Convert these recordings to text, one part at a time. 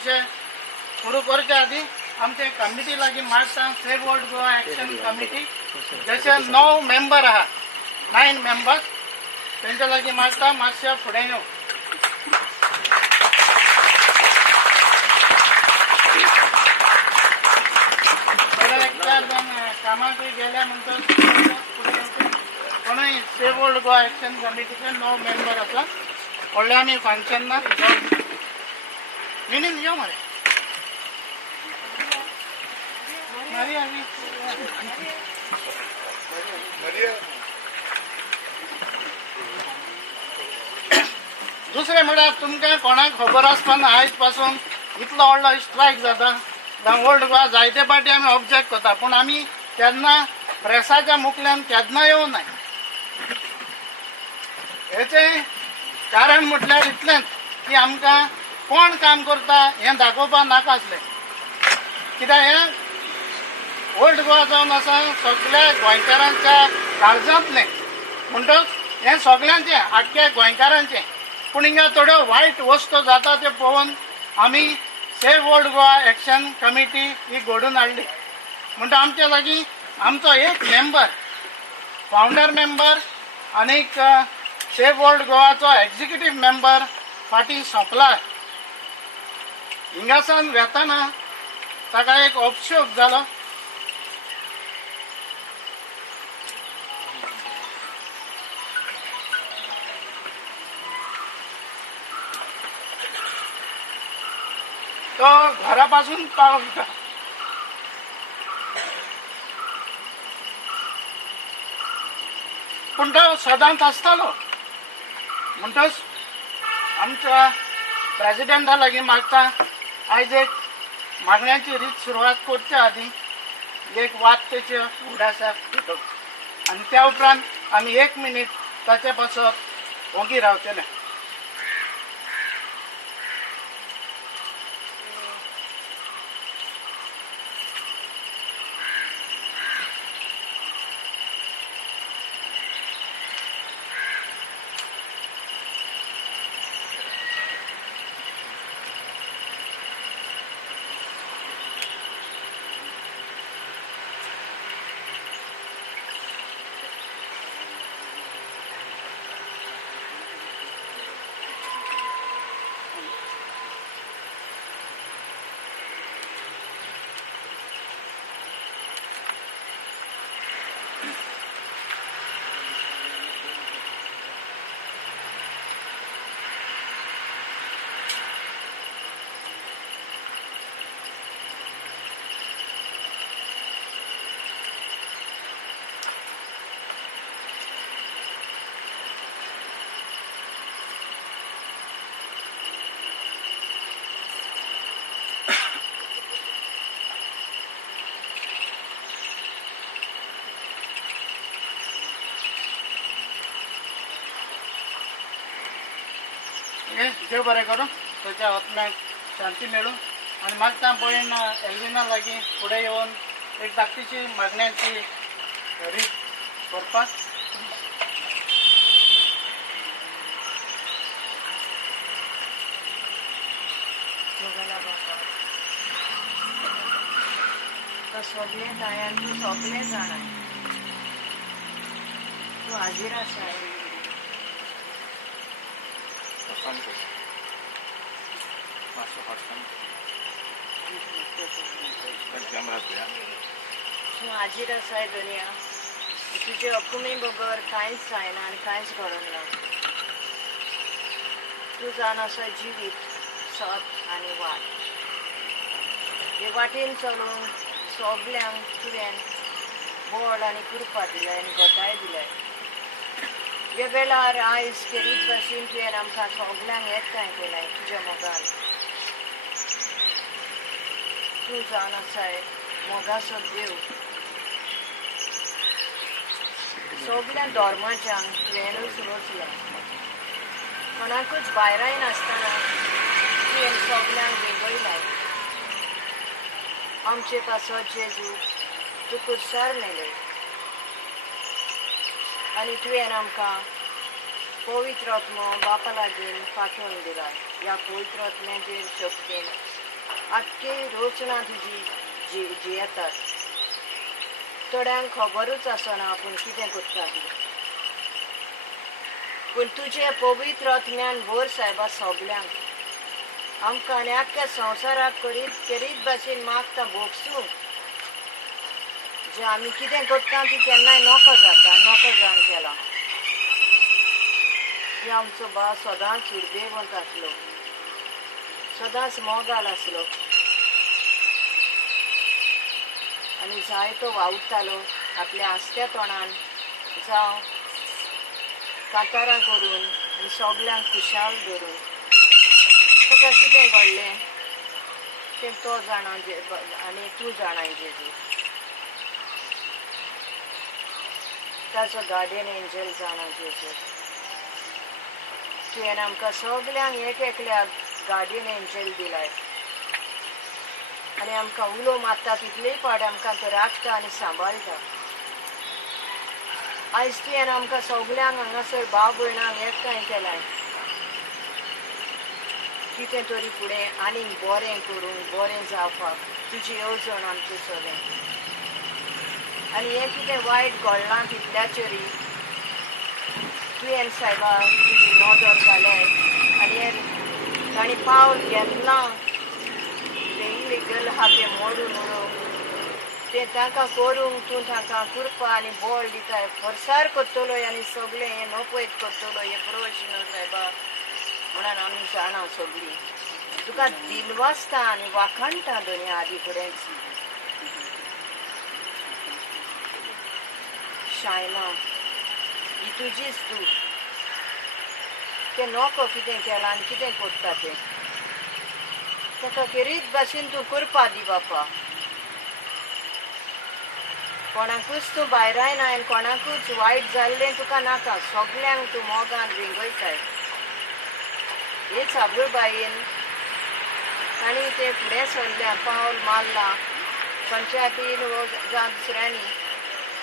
अशें सुरू करचे आदी आमचे कमिटी लागीं मागता save old Goa action committee जशे 9 मेंबर आहा 9 मेंबर्स तेंच्या लागीं मागता मातशे फुडें येवं. एकदार कामाक गेल्या नंतर कोणूय सेव्ह ओल्ड गोवा एक्शन कमिटीचे 9 मेंबर आसा. व्हडलें आमी फंक्शन ना मिनीन यो मरे दुसरें म्हळ्यार तुमकां कोणाक खबर आसतना आयज पासून इतलो व्हडलो स्ट्रायक जाता ओल्ड गोवा जायते पाटी आमी ऑब्जेक्ट करता पूण आमी केन्ना प्रेसाच्या मुखल्यान केन्ना येवं ना. हेचें कारण म्हटल्यार इतलेंच की आमकां कोण काम करता हें दाखोवपा नाका आसलें. कित्याक हें ओल्ड गोवा जावन आसा सगळ्या गोंयकारांच्या काळजांतलें म्हणटच हें सगळ्यांचें आख्ख्या गोंयकारांचें. पूण हिंगा थोड्यो वायट वस्तू जाता त्यो पळोवन आमी save old Goa action committee ही घडोवन हाडली. म्हणटा आमच्या लागीं आमचो एक मेंबर फावंडर मेंबर आनीक सेव्ह ओल्ड गोवाचो एक्झिक्युटीव मेंबर फाटीं सोंपला. हिंगासान वेताना ताका एक अपशोक जालो. तो घरापासून पावता पूण तो सदांच आसतालो. म्हणटच आमच्या प्रेसिडेंटा लागीं मागता आयज एक मागण्यांची रीत सुरवात करच्या आदी एक वाद तेचे उडासाक दिवप आनी त्या उपरांत आमी 1 मिनीट ताचे पासत ओगी रावतले. देव बरें करूं तुज्या आत्म्याक शांती मेळूं आनी मागता पळयन एल्विना लागीं फुडें येवन एक धाकटीशी मागण्यांची रीत करपाक. सगळें जाय तूं सगळें जाणा तूं हाजीर आसा. तूं हाजीर आसाय दुनिया तुजे हुकुमी बगर कांयच जायना आनी कांयच घडोंक ना. तूं जावन आसा जिवीत सत आनी वाट. हे वाटेन चलूंक सगल्यांक तुवें बळ आनी कृपा दिलाय आनी घोटाय दिलाय. हे वेळार आयज खेरीत भाशेन तुवें आमकां सगल्यांक एकठांय केलाय तुज्या मोगान. तूं जावन आसाय मोगाचो देव. सगळ्या धर्माच्यांक तुवेंनूच रचलें. कोणाकूच भायराय नासतना तुवें सगल्यांक वेगळयलाय. आमचे पासत जेजू तूं कुर्सार नेलय आनी तुवें आमकां पवित्र आत्मो बापा लागीं पाठोवन दिलाय. ह्या पवित्र आत्म्याचेर शक्तीन आख्खे रोचना तुजी जियेतात. थोड्यांक खबरूच आसना आपूण कितें करता ती. पूण तुजे पवित्र आत्म्यान भर सायबा सगल्यांक आमकां आनी आख्ख्या संवसाराक करीत भाशेन मागता भोगसूंक जे आमी कितें करता ती केन्नाय नोको जाता, नोको जावन केला. की आमचो बा सदांच उर्बेवंत आसलो, सदांच मोगाल आसलो आनी जायतो वावुरतालो आपल्या आस्त्या तोंडान जावं कांतारां करून आनी सगल्यांक खुशाल धरून. ताका कितें घडलें तें तो जाणा आनी तूं जाणाय जेजू. ताचो गार्डियन एंजल जाणा जेजू. तुवें आमकां सगल्यांक एक एकल्याक गार्डियन एंजल दिलाय आनी आमकां उलो मारता तितलेय पाड आमकां तो राखता आनी सांबाळटा. आयज तुवें आमकां सगल्यांक हांगासर भाव भयणांक एकठांय केलाय कितें तरी फुडें आनीक बरें करून बरें जावपाक तुजी येवजण आमचें सगळें. आनी हें कितें वायट घडलां तितल्याचेरय तुवें सायबा तुजी नदर जालें आनी हें ताणी पावल घेतला तें इलिगल आहा तें मोडून उडोवंक तें तांकां करूंक तूं तांकां कृपा आनी बळ दिताय. प्रसार करतलो आनी सगळें हें नोपयत करतलो हें प्रवचन सायबा म्हणून आमी जाणा सगळीं. तुका दिलवासता आनी वाखाणटा दोनी आदी फुडेंच. शायना ही तुजीच तूं. तें नोको कितें केलां आनी कितें करता तें ताका करीत भाशेन तूं कृपा दी बापा. कोणाकूच तूं भायराय ना आनी कोणाकूच वायट जाल्लें तुका नाका. सगल्यांक तूं मोगान विंगयताय. हे साबळ बायेन आनी तें फुडें सरल्या पावल मारलां पंचायतीन जावं दुसऱ्यांनी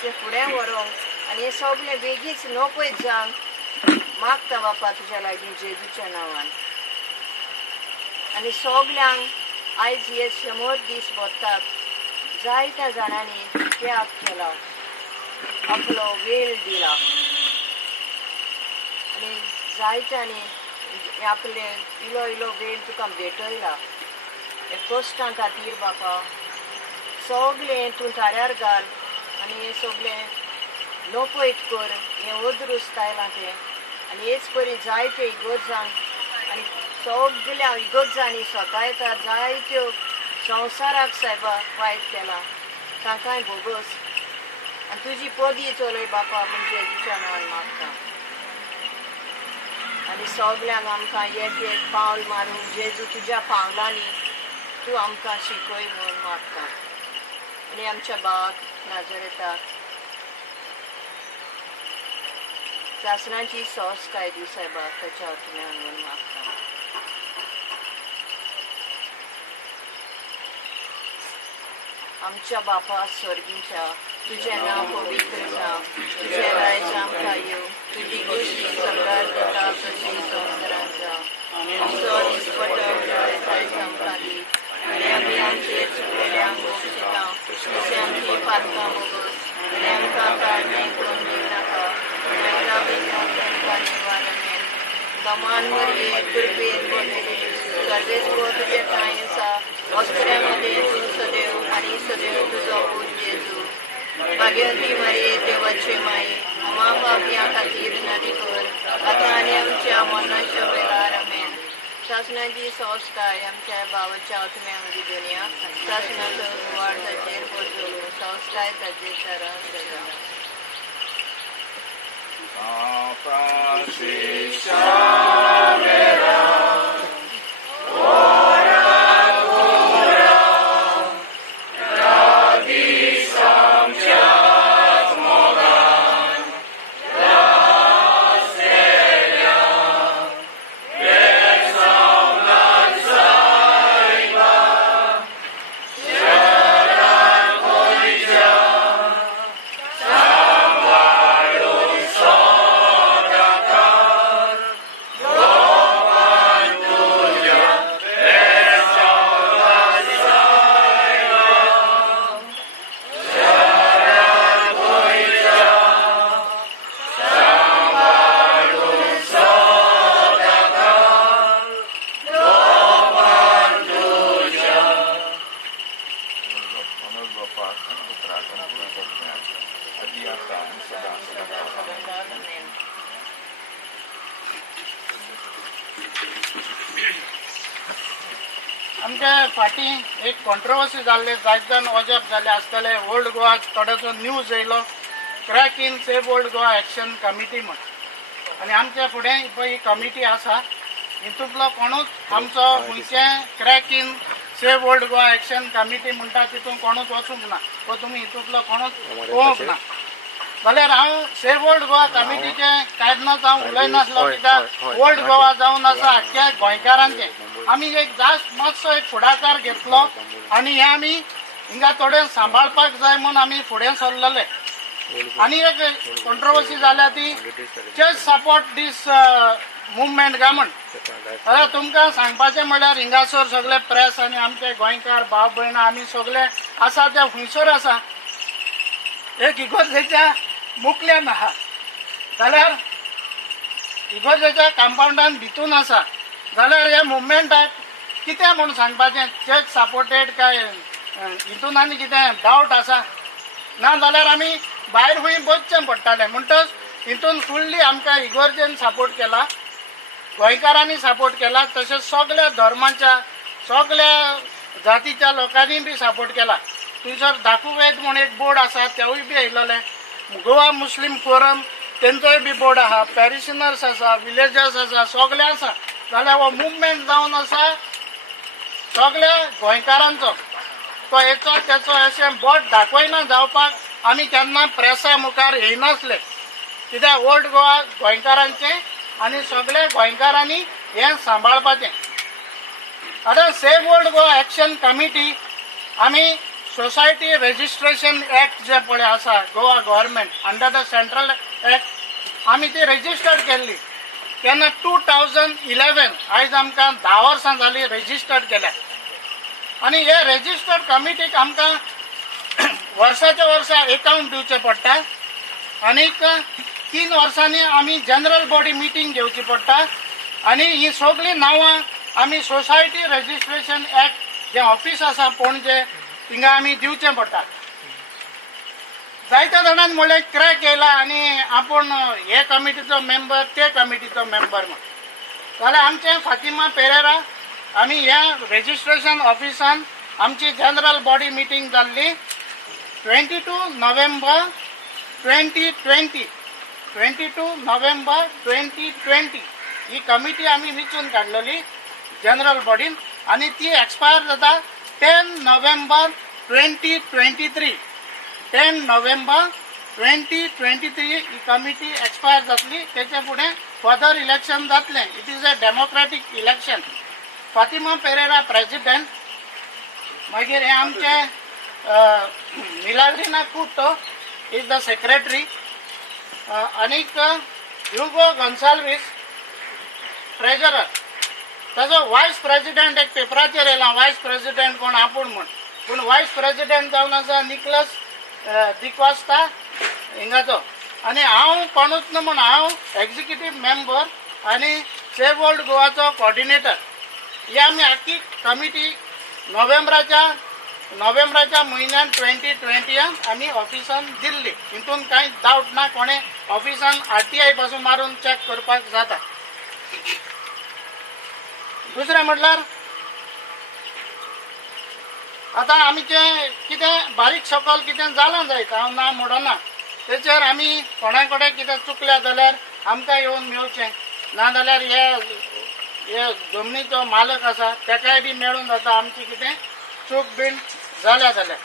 तें फुडें व्हरूंक आनी हें सगलें बेगीच नोपयत जावंक मागता बापा तुज्या लागीं जेजूच्या नांवान. आनी सगल्यांक आयज हे 100 दीस भरतात जायत्या जाणांनी त्याग केला, आपलो वेळ दिला आनी जायत्यांनी आपले इलो इलो वेळ तुका भेटयला. हे कश्टां खातीर बापा सगलें तूं थाऱ्यार घाल आनी हें सगलें नोपयत कर. हें ओदरूस्त आयलां तें आनी हेच परी जायत्यो इगोर्जांक आनी सगल्या इगोर्जांनी स्वता येता जायत्यो संवसाराक सायबा वायट केला तांकांय भोगोस आनी तुजी पदी चलय बापा म्हणजे तुज्या नांवान मागता. आनी सगल्यांक आमकां एक एक पावल मारूंक जेजू तुज्या पावलांनी तूं आमकां शिकय म्हूण मागता. आनी आमच्या बाक नाजरेताक शासनाची सॉस काय दी सायबा ताच्या आत्म्यान म्हूण मागता. आमच्या बापा स्वर्गीच्या तुझें नांव पवित्र जावं. तुजें रायज आमकां येवं. तुजी गोश्टी सकाळ जाता तशी संवसारांत जावं. आमचो दिसपटो आयज आमकां दी आनी आमी आमचेर चुकलेल्यांक मोक्षिता तशें आमची पातकां भोगोस आनी आमकां काळजी करून दिवनाका आमकां तांकां निवारण गमान मरे कृपेन भरलेली सर्वेस्व तुजें कांय आसा वस्त्र्यामध्ये तूं सदैव आनी सदैव तुजो पूत जेजू. भाग्यवती माये देवाचे माये आम्हा पापयां खातीर नदी कर आतां आनी आमच्या मरणाच्या वेळार आमेन. शासनाची संस्थाय आमच्या भावाच्या आत्म्यांक दी दुनिया शासनाचो वाड ताचेर पडटलो संस्थाय ताचेर सराव सदा. आमच्या फाटी एक कॉन्ट्रोवर्सी जाल्ले जायत जाण अजब जाले आसतले ओल्ड गोवा थोडोसो न्यूज येयलो क्रॅक इन save old Goa action committee म्हण आनी आमच्या फुडें पळय ही कमिटी आसा हितूंतलो कोणूच आमचो गोंयचे क्रॅक इन save old Goa action committee म्हणटा तितून कोणूच वचूंक ना व तुमी हितूंतलो कोणूच पळोवंक ना जाल्यार हांव सेव ओल्ड गोवा कमिटीचे कायदनाच हांव उलयनासलो कित्याक ओल्ड गोवा जावन आसा आख्ख्या गोंयकारांचे आमी एक जास्त मातसो एक फुडाकार घेतलो आनी हे आमी हिंगा थोडें सांबाळपाक जाय म्हूण आमी फुडें सरलेले आनी एक कॉन्ट्रोवर्सी जाल्या ती जस्ट सपोर्ट दीस मुवमेंट काय म्हण तुमकां सांगपाचें म्हळ्यार हिंगासर सगळे प्रेस आनी आमचे गोंयकार भाव भयणां आमी सगळे आसा ते खुंयसर आसा एक इगोर्जेच्या मुखल्यान आहा जाल्यार इगोर्जेच्या कंपाउंडान भितून आसा जाल्यार ह्या मुवमेंटाक कितें म्हूण सांगपाचें जस्ट सपोर्टेड काय हितून आनी कितें डावट आसा ना जाल्यार आमी भायर खंय बसचें पडटालें म्हणटच हितून फुल्ली आमकां इगोर्जेन सपोर्ट केला गोंयकारांनी सपोर्ट केला तशेंच सगळ्या धर्माच्या सगळ्या जातीच्या लोकांनी बी सपोर्ट केला थंयसर दाखुवेद म्हूण एक बोर्ड आसा तेवूय बी येयलेले गोवा मुस्लीम फोरम तेंचोय बी बोर्ड आहा पॅरिशनर्स आसा विलेजर्स आसा सगळे आसा जाल्यार हो मुवमेंट जावन आसा सगळ्या गोंयकारांचो तो हेचो तेचो अशें बोट दाखयना जावपाक आमी केन्ना प्रेसा मुखार येयनासले कित्याक ओल्ड गोवा गोंयकारांचें आनी सगळ्या गोंयकारांनी हें सांबाळपाचें आतां save old Goa action committee आमी सोसायटी रेजिस्ट्रेशन एक्ट जे पळय आसा Goa government under the central act आमी ती रेजिस्टर्ड केल्ली तेन्ना 2011 आयज आमकां 10 वर्सां जालीं रेजिस्टर्ड केल्या आनी हे रेजिस्टर्ड कमिटीक आमकां वर्साच्या वर्सा अकावंट दिवचें पडटा आनीक 3 वर्सांनी आमी जनरल बॉडी मिटींग घेवची पडटा आनी ही सगळीं नांवां आमी सोसायटी रेजिस्ट्रेशन एक्ट जे ऑफिस आसा पणजे थिंगा आमी दिवचें पडटा जायत्या जाणांनी म्हणलें क्रॅक येयला आनी आपूण हे कमिटीचो मेंबर ते कमिटीचो मेंबर म्हण जाल्यार आमचे फातिमा पेरेरा आमी ह्या रेजिस्ट्रेशन ऑफिसान आमची जनरल बॉडी मिटींग जाल्ली 22 नोव्हेंबर 2020 22 नोव्हेंबर 2020 ही कमिटी आमी विचून काडलेली जनरल बॉडीन आनी ती एक्सपायर जाता 10 नोव्हेंबर 2023 10 नोव्हेंबर 2023 ही कमिटी एक्सपायर जातली तेचे फुडें फर्दर इलेक्शन जातलें it is a democratic election Fatima Pereira प्रेसिडेंट मागीर हे आमचे मिलाग्रिना कुटो इज द सेक्रेटरी आनीक ह्युगो गोन्साल्वीस ट्रेजरर ताजो वायस प्रेसिडेंट एक पेपराचेर येयला वायस प्रेसिडेंट कोण आपूण म्हूण पूण वायस प्रेसिडेंट जावन आसा निकलस दिक्वास्ता हिंगाचो आनी हांव कोणूच न्हू म्हूण हांव एग्जिक्युटीव मेंबर आनी सेव ओल्ड गोवाचो कोऑर्डिनेटर ही आमी आख्खी कमिटी नोव्हेंबराच्या म्हयन्यान 2020 आमी ऑफिसान दिल्ली हितून कांय डावट ना कोणें ऑफिसान RTI पासून मारून चॅक करपाक जाता दुसरें म्हटल्यार आतां आमचें कितें बारीक सकल कितें जालां जायत हांव ना म्हणना तेचेर आमी कोणा कडेन कितें चुकल्या जाल्यार आमकां येवन मेळचें ना जाल्यार हे जमनीचो मालक आसा तेकाय बी मेळून जाता आमची कितें चूक बीन जाल्या जाल्यार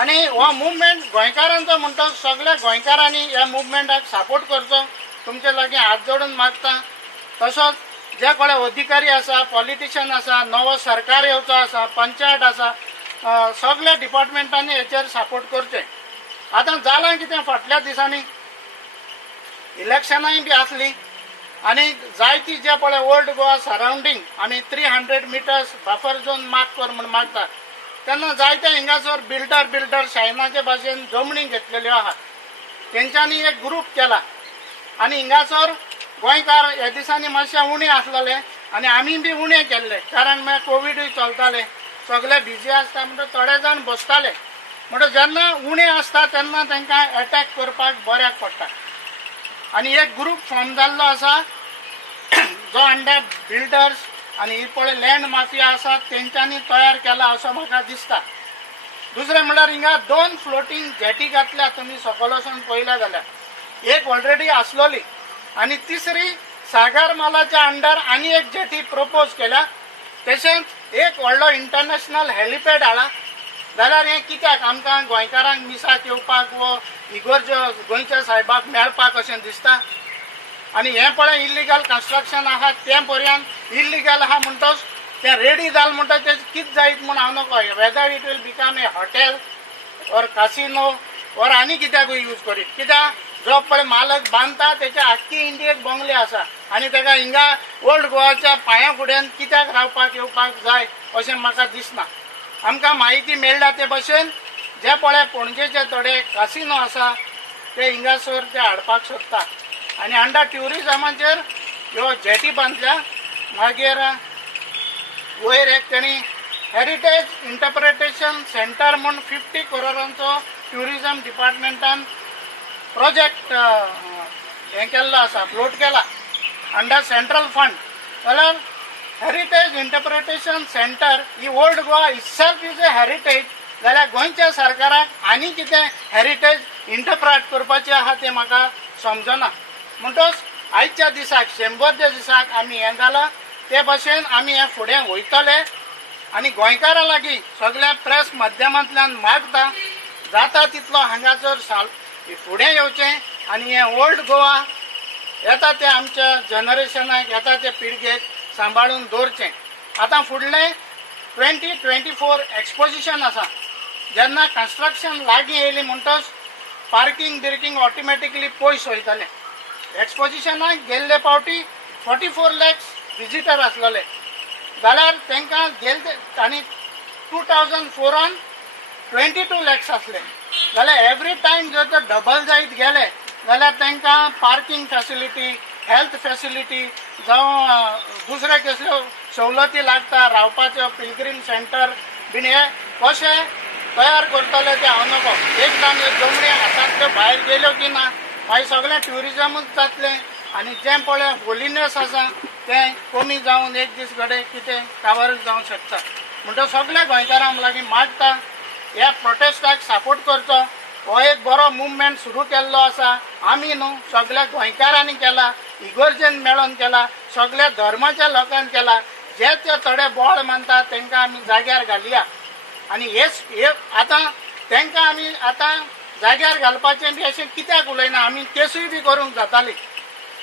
आनी हो मुवमेंट गोंयकारांचो म्हणटा सगळ्या गोंयकारांनी ह्या मुवमेंटाक सपोर्ट करचो तुमचे लागीं हात जोडून मागता तसोच जे कोणे अधिकारी आसा पॉलिटिशियन आसा नवो सरकार येवचो आसा पंचायत आसा सगळ्या डिपार्टमेंटांनी हेचेर सपोर्ट करचें आतां जालां कितें फाटल्या दिसांनी इलेक्शनाय बी आसली आनी जायती जे पळय ओल्ड गोवा सरावंडींग आमी 300 मिटर्स बफर झोन मार्क कर म्हूण मागता तेन्ना जायते हिंगासर बिल्डर शायनाचे भाशेन जमनी घेतलेल्यो आहा तेंच्यांनी एक ग्रूप केला आनी हिंगासर गोंयकार ह्या दिसांनी मातशे उणे आसलेले आनी आमी बी उणे केल्ले कारण मागीर कोविडूय चलताले सगळे बिजी आसता म्हणटच थोडे जाण बसताले म्हणटच जेन्ना उणे आसता तेन्ना तांकां अटॅक करपाक बऱ्याक पडटा आनी एक ग्रूप फॉर्म जाल्लो आसा जो अंडर बिल्डर्स आणि ही पळय लँड माफिया आसात तेंच्यांनी तयार केला असं म्हाका दिसता. दुसरें म्हणल्यार हिंगा 2 फ्लोटींग जेटी घातल्या तुम्ही सकयल वचून पळयल्या जाल्यार एक ऑलरेडी आसलोली आणि तिसरी सागर मालाच्या अंडर आनी एक जेटी प्रपोज केल्या. तशेंच एक व्हडलो इंटरनॅशनल हेलिपॅड हाडला जाल्यार हें कित्याक आमकां गोंयकारांक मिसाक येवपाक वो इगोर्ज्यो गोंयच्या साहेबाक मेळपाक अशें दिसता. आणि हें पळय इल्लिगल कन्स्ट्रक्शन आहा तें पर्यंत इल्लिगल आहा म्हणटच तें रेडी जालें म्हणटा तें कितें जायत म्हूण हांव नकळो whether it will become a hotel or casino or आनी कित्याकूय यूज करीत. कित्याक जो पळय मालक बांदता तेच्या आख्खी इंडियेक बंगले आसा आनी ताका हिंगा ओल्ड गोवाच्या पांया फुड्यान कित्याक रावपाक येवपाक जाय अशें म्हाका दिसना. आमकां म्हायती मेळ्ळ्या ते भशेन जे पळय पणजेचे थोडे कासिनो आसा ते हिंगासर ते हाडपाक सोदता आनी अंडर ट्युरिजमाचेर ह्यो जेटी बांदल्या. मागीर वयर एक तेणी हेरिटेज इंटरप्रिटेशन सेंटर म्हूण 50 करोडांचो ट्युरिजम डिपार्टमेंटान प्रोजेक्ट हें केल्लो आसा फ्लोट केला अंडर सेंट्रल फंड. जाल्यार हेरिटेज इंटरप्रिटेशन सेंटर ही ओल्ड Goa itself is a heritage जाल्यार गोंयच्या सरकाराक आनी कितें हेरिटेज इंटरप्रेट करपाचें आहा तें म्हाका समजना. म्हणटच आयच्या दिसाक 100 दिसाक आमी हें जालां ते भशेन आमी हें फुडें वयतले आनी गोंयकारां लागीं सगळ्या प्रेस माध्यमांतल्यान मागता जाता तितलो हांगासर फुडें येवचें आनी हें ओल्ड गोवा येता ते आमच्या जनरेशनाक येता ते पिळगेक सांबाळून दवरचें. आतां फुडलें 2024 एक्सपोजिशन आसा. जेन्ना कन्स्ट्रक्शन लागीं येयली म्हणटच पार्किंग बिर्किंग ऑटोमॅटिकली पयस वयतलें. एक्सपोजिशनाक गेल्ले पावटी 44 lakhs विजिटर आसलेले जाल्यार तांकां गेले आनी 2004 22 lakhs आसले जाल्यार एवरी टायम जर तो डबल जायत गेले जाल्यार तांकां पार्किंग फॅसिलिटी हेल्थ फॅसिलिटी जावं दुसरे कसल्यो सवलती लागता रावपाच्यो पिलग्रीम सेंटर बीन हे कशें तयार करतले ते हांव नकळो. एकदां जमणी हातांतल्यो भायर गेल्यो की ना मागीर सगळें ट्युरिजमूच जातलें आनी जें पळय होलिनेस आसा तें कमी जावन एक दीस घडे कितें काबार जावंक शकता. म्हणटच सगळ्या गोंयकारांक लागीं मागता ह्या प्रोटेस्टाक सपोर्ट करचो. हो एक बरो मुवमेंट सुरू केल्लो आसा. आमी न्हू सगळ्या गोंयकारांनी केला इगोर्जेन मेळोन केला सगळ्या धर्माच्या लोकांनी केला. जे ते थोडे बोळ मानता तांकां आमी जाग्यार घालया आनी हे आतां तांकां आमी आतां जाग्यार घालपाचें बी अशें कित्याक उलयना आमी केसूय बी करूंक जाताली.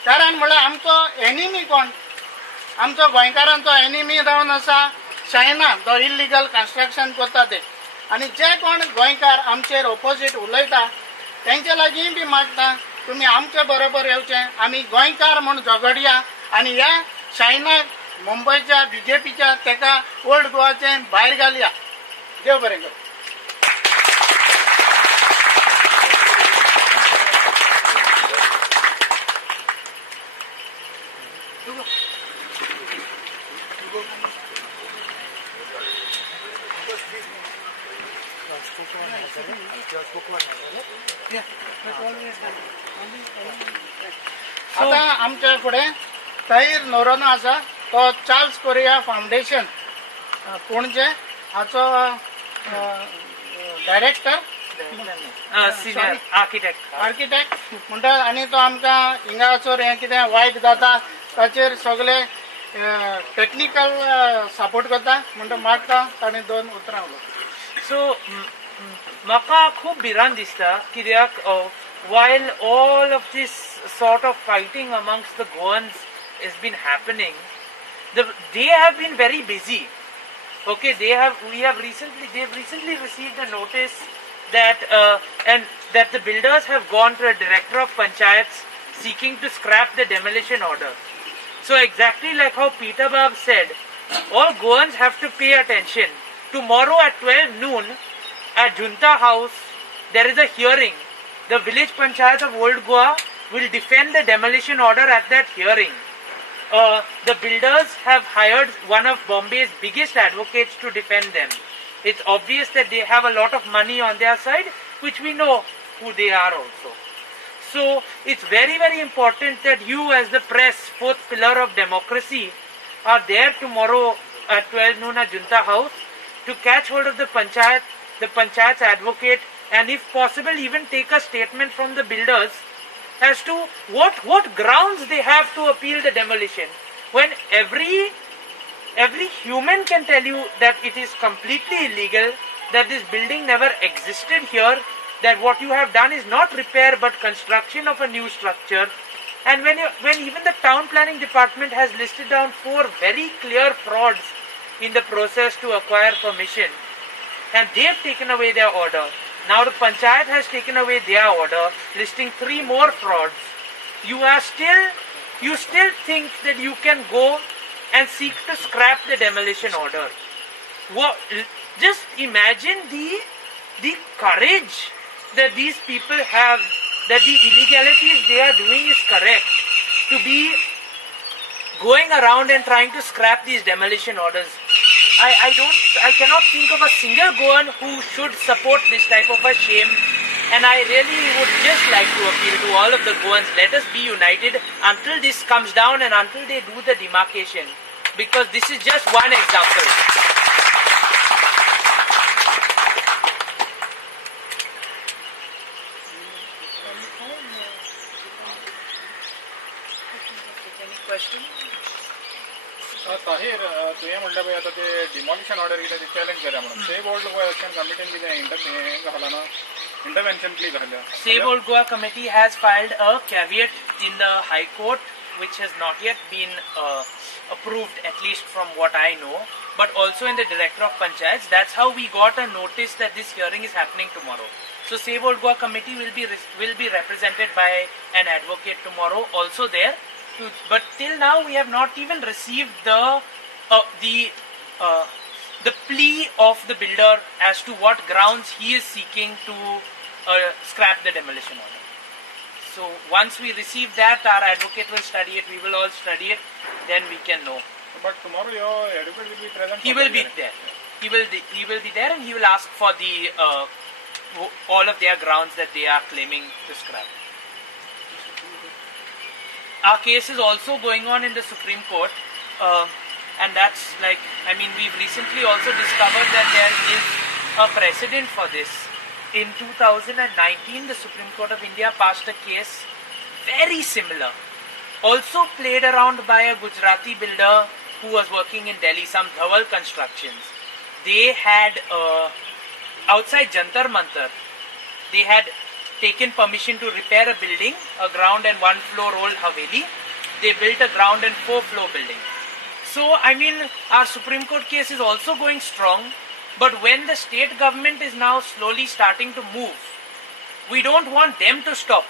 कारण म्हळ्यार आमचो एनिमी कोण आमचो गोंयकारांचो एनिमी जावन आसा चायना जो इल्लिगल कन्स्ट्रक्शन करता ते. आनी जे कोण गोंयकार आमचेर ऑपोजीट उलयता तेंचे लागीं बी मागता तुमी आमचे बरोबर येवचें आमी गोंयकार म्हूण झगडया आनी ह्या चायना मुंबयच्या BJPच्या तेका ओल्ड गोवाचें भायर घालया. देव बरें करूं. आता आमच्या फुडें ताहीर नोरोनो आसा तो चार्ल्स कोरिया फाउंडेशन पणजे हाचो डायरेक्टर सिनियर आर्किटेक्ट म्हणटा आनी तो आमकां हिंगासर हें कितें वायट जाता ताचेर सगळे टेक्निकल सपोर्ट करता म्हणटा मागता ताणें 2 उतरां उलोवंक. सो म्हाका खूब भिरांत दिसता कित्याक while all of this sort of fighting amongst the Goans has been happening, they have been very busy. Okay, they've recently received a notice that and that the builders have gone to a director of panchayats seeking to scrap the demolition order. So exactly like how Peter Bab said, all Goans have to pay attention. Tomorrow at 12 noon at Junta House there is a hearing. The village panchayat of Old Goa will defend the demolition order at that hearing. The builders have hired one of Bombay's biggest advocates to defend them. It's obvious that they have a lot of money on their side, which we know who they are also. So it's very, very important that you as the press, fourth pillar of democracy, are there tomorrow at 12 noon at Junta House to catch hold of the panchayat's advocate, and if possible even take a statement from the builders as to what grounds they have to appeal the demolition, when every human can tell you that it is completely illegal, that this building never existed here, that what you have done is not repair but construction of a new structure. And when even the town planning department has listed down 4 very clear frauds in the process to acquire permission, and they have taken away their order. Now the panchayat has taken away their order, listing 3 more frauds. You still think that you can go and seek to scrap the demolition order. Just imagine the courage that these people have, that the illegalities they are doing is correct, to be going around and trying to scrap these demolition orders. I cannot think of a single Goan who should support this type of a shame, and I really would just like to appeal to all of the Goans, let us be united until this comes down and until they do the demarcation, because this is just one example. Any question? Tahir तुवें म्हणलें पळय आतां ते demolition order कितें ती चॅलेंज केल्या म्हणून save old Goa एक्शन कमिटीन कितें घाला ना इंटरवेंशन प्ली घाल्या Save Old Goa committee has filed a caveat in the High Court, which has not yet been approved, at least from what I know, but also in the Director of Panchayats. That's how we got a notice that this hearing is happening tomorrow. So Save Old Goa committee will be represented by an advocate tomorrow, also there. But till now we have not even received the plea of the builder as to what grounds he is seeking to scrap the demolition order. So once we receive that, our advocate will study it, we will all study it, then we can know. But tomorrow your advocate will be present. He will be there. He will be there, and he will ask for the all of their grounds that they are claiming to scrap. Our case is also going on in the Supreme Court, and that's we've recently also discovered that there is a precedent for this. In 2019, the Supreme Court of India passed a case very similar, also played around by a Gujarati builder who was working in Delhi, some Dhawal Constructions. They had, outside Jantar Mantar, they had taken permission to repair a building, a ground and 1 floor old Haveli. They built a ground and 4 floor building. So, our Supreme Court case is also going strong, but when the state government is now slowly starting to move, we don't want them to stop,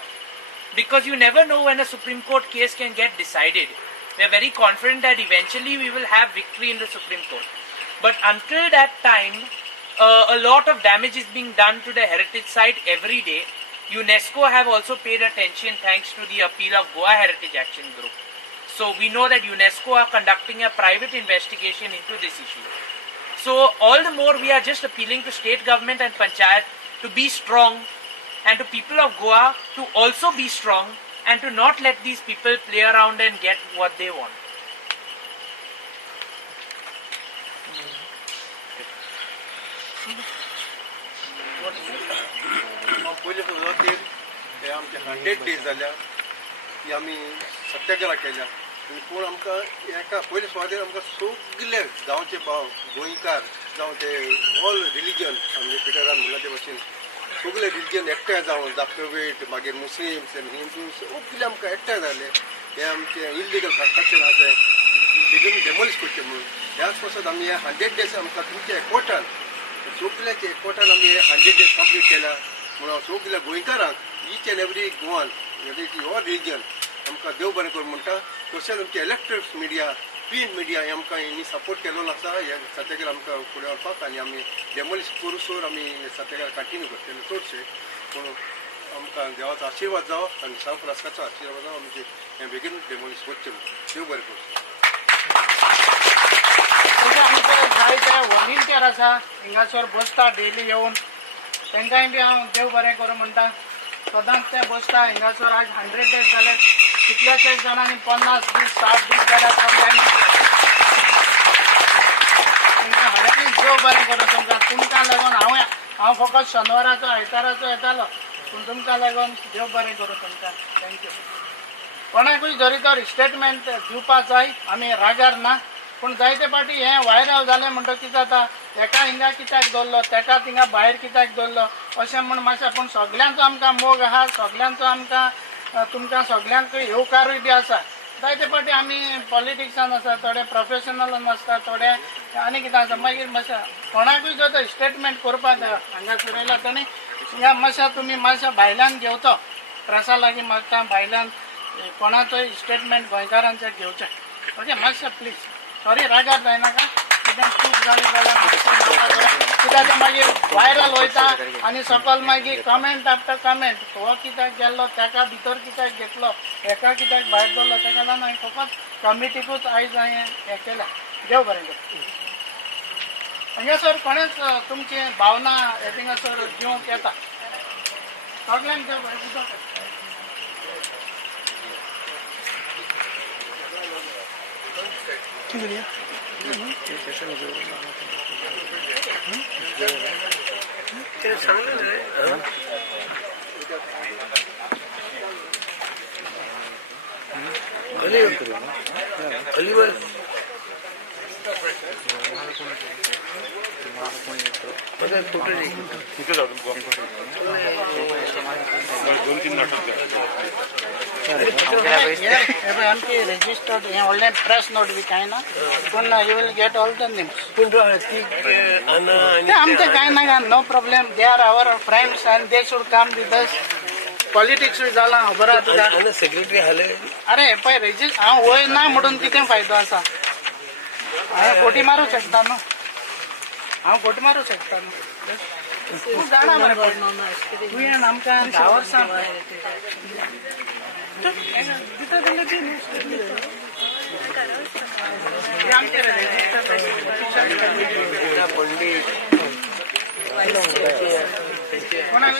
because you never know when a Supreme Court case can get decided. We are very confident that eventually we will have victory in the Supreme Court. But until that time, a lot of damage is being done to the heritage site every day. UNESCO have also paid attention thanks to the appeal of Goa Heritage Action Group. So we know that UNESCO are conducting a private investigation into this issue. So all the more we are just appealing to state government and panchayat to be strong, and to people of Goa to also be strong, and to not let these people play around and get what they want. पयले सुरवातेर हे आमचे 100 days जाल्या की आमी सत्याग्रह केल्या, पूण आमकां एका पयले सुवातेर आमकां सगळे गांवचे भाव गोंयकार जावं ते ऑल रिलीजन आमचे पिटरान म्हणला ते भाशेन सगळे रिलीजन एकठांय जावन दाखवेट मागीर मुस्लिम्स आनी हिंदू सगळे आमकां एकठांय जाले. हे आमचे इल्लिगल कन्स्ट्रक्शन आसा बेगीन डेमोलिश करचें म्हणून ह्याच पासून आमी 100 days आमकां तुमच्या कोर्टान सगळ्याचे कोर्टान आमी 100 days कंप्लीट केल्या. म्हणून सगळ्या गोंयकारांक ईच एंड एवरी गोवान ऑल रिलीजन आमकां देव बरें करूं म्हणटा. तशेंच आमचे इलेक्ट्रॉनिक्स मिडिया, प्रिंट मिडिया आमकां हेणी सपोर्ट केलेलो आसा हे सत्याग्रह आमकां फुडें व्हरपाक, आनी आमी डेमोलिश करूसोर आमी सत्याग्रह कंटिन्यू करतले चडशे. पूण आमकां देवाचो आशिर्वाद जावो आनी सावफरासकाचो आशिर्वाद जावो आमचे हें बेगीन डेमोलिश करचें म्हणून देव बरें करूं. तशें आमचे जायते व्हॉलिंटियर आसा हिंगासर बसता डेली येवन, तांकांय बी हांव देव बरें करूं म्हणटा. सदांच ते बसता हिंगासर. आज 100 days जाले, कितल्याशेच जाणांनी 50 दीस 60 दीस जाल्यार सगळ्यांनी देव बरें करूं तुमकां लागून हांव फकत शेनवाराचो आयताराचो येतालो पूण तुमकां लागून देव बरें करूं तुमकां थँक्यू. कोणाकूय जरी तर स्टेटमेंट दिवपा जाय आमी रागार ना पूण जायते फाटी हें व्हायरल जालें म्हणटा कितें जाता एका हिंगा कित्याक दवरलो तेका थिंगा भायर कित्याक दवरलो अशें म्हण मातशें पूण सगल्यांचो आमकां मोग आहा सगल्यांचो आमकां तुमकां सगल्यांक येवकारूय बी आसा. जायते फाटी आमी पॉलिटिक्सान आसा थोडे प्रोफेशनलान आसता थोडे आनी कितें आसा मागीर मातशें कोणाकूय जर स्टेटमेंट करपाक हांगासर येयला ताणी हिंगा मातशें तुमी मातशें भायल्यान घेवचो प्रेसा लागीं मागता भायल्यान कोणाचोय स्टेटमेंट गोंयकारांचें घेवचें ओके मातशें प्लीज. सॉरी रागार जायनाका कितें चूक जाली जाल्यार कित्याक तें मागीर व्हायरल वयता आनी सकयल मागीर कमेंट आफ्टर कमेंट हो कित्याक गेल्लो तेका भितर कित्याक घेतलो एका कित्याक भायर दवरलो तेका लागून हांवें फकत कमिटीकूच आयज हांवें हें केलें. देव बरें करूं. हांगासर कोणेच तुमची भावना हिंगासर दिवंक येता सगळ्यांक देव बरें करूं. आमची रेजिस्टर्ड हें व्हडलें प्रेस नोट बी कांय ना पूण you will get all the names. तें आमचें कांय नाका no problem they are our friends आनी they should come with us. पॉलिटिक्सूय जाला खबर आहा तुका सेक्रेटरी हाले अरे पळय हांव वय ना म्हणून कितें फायदो आसा. हांवें फोटी मारूं शकता न्हू हांव फोटी मारूं शकता न्हू. तूं जाणा मरे तुवें आमकां 10 वर्सां दिता जाल्यार दी न्हू. आमचे कोणाक